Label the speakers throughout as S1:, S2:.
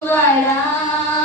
S1: 来对啦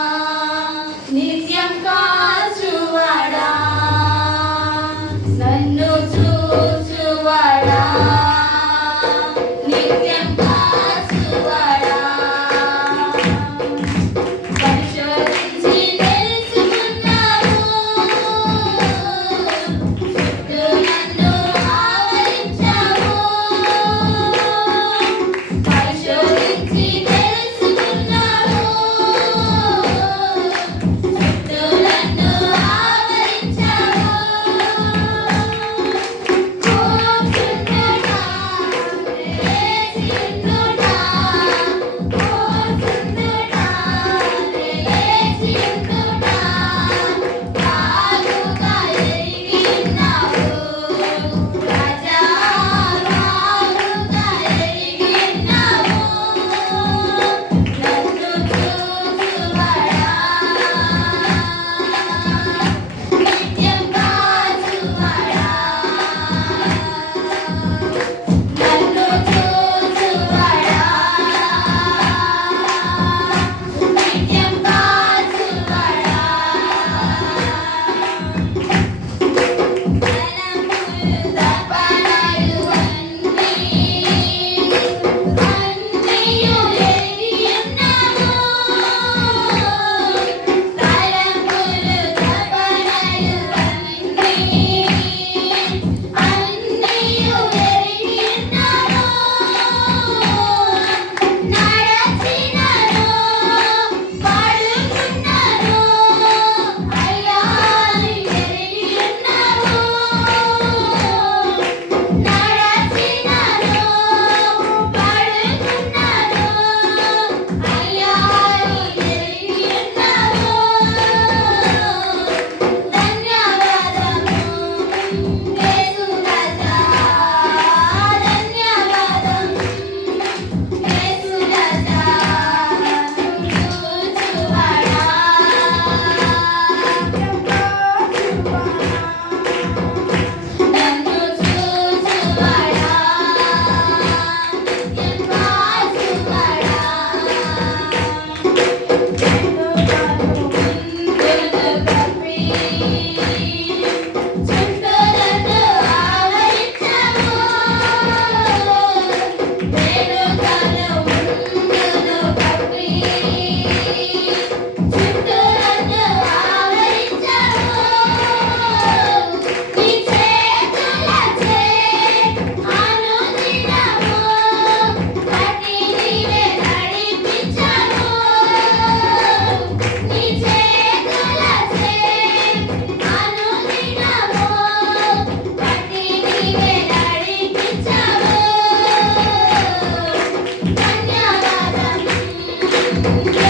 S1: Thank you.